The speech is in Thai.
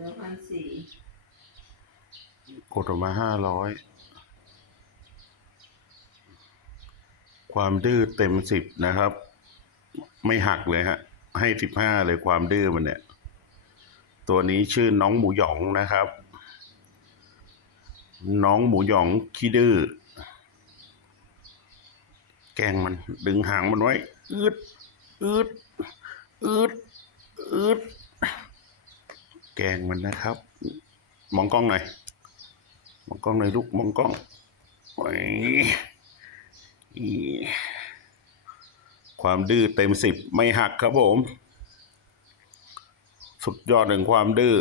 ลือพันสี่กดออกมาห้าร้อย ความดื้อเต็มสิบนะครับ ไม่หักเลยฮะ ให้สิบห้าเลยความดื้อมันเนี่ย ตัวนี้ชื่อน้องหมูหยองนะครับ น้องหมูหยองขี้ดื้อ แกงมันดึงหางมันไว้ อืด อืด อืด อืด กงมันนะครับ มองกล้องหน่อย มองกล้องหน่อยลูกมองกล้องโอ้ยความดื้อเต็มสิบไม่หักครับผม สุดยอดหนึ่งความดื้อ